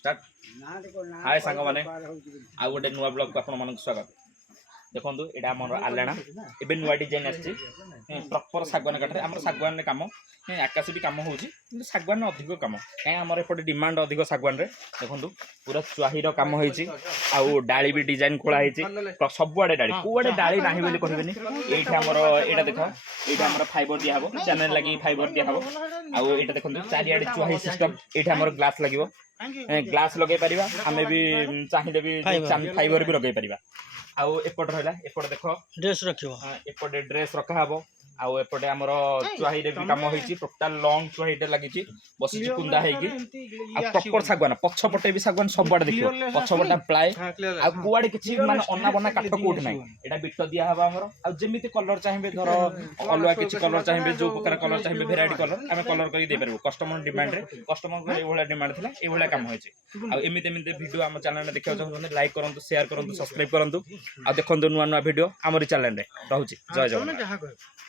Start hi सांग माने आ गोटे नुआ ब्लॉग को आपण मानक स्वागत देखो यहाँ आम आलेना एवं नुआ डिजाइन आसी प्रॉपर सागवान काठरे आम सागवान कम आकाश भी कम हो सागवान अधिक कम कहीं आम एपटे डिमांड अधिक सागवान देखो पूरा चुआही कम होती डाली भी डिजाइन खोलाई सबुआड़े डाली कौड़े डाली ना बोली कहबेनि ये यहाँ देख ये फाइबर दिहब चैनल लगी फाइबर दिहब आउ ये देखो चारिआडे चुआही सिस्टम ये ग्लास लगे ग्लास लगे पारिबा आमे भी चाहिए भी फाइबर भी लगे पारिबा आउ एपट रहा एपट देख ड्रेस रखियो एपटे ड्रेस रखा हबो आउ एपटे हमर चुआही रे भी काम होईची टोटल लॉन्ग चुआही रे लागिची बसी कुंदा हेगी आ प्रॉपर सागवान पछपटे भी सागवान सबआडे देखियो पछपटा प्लाय आ कुआडे किछि माने अन्ना बना काठ कोठ नै एटा बिट दिया हबा हमर आ जेमिति कलर चाहिबे धर अलुआ किछि कलर चाहिबे जो प्रकार कलर चाहिबे वेराइटी कलर आमे कलर करी दे परबो कस्टमर डिमांड रे कस्टमर को एवला डिमांड थिला एवला काम होईची आ एमिति एमिति वीडियो हम चैनल रे देखियो जने लाइक करंतु शेयर करंतु सब्सक्राइब करंतु आ देखंतु नुवा नुवा वीडियो हमर चैनल रे रहउची जय जगन्नाथ।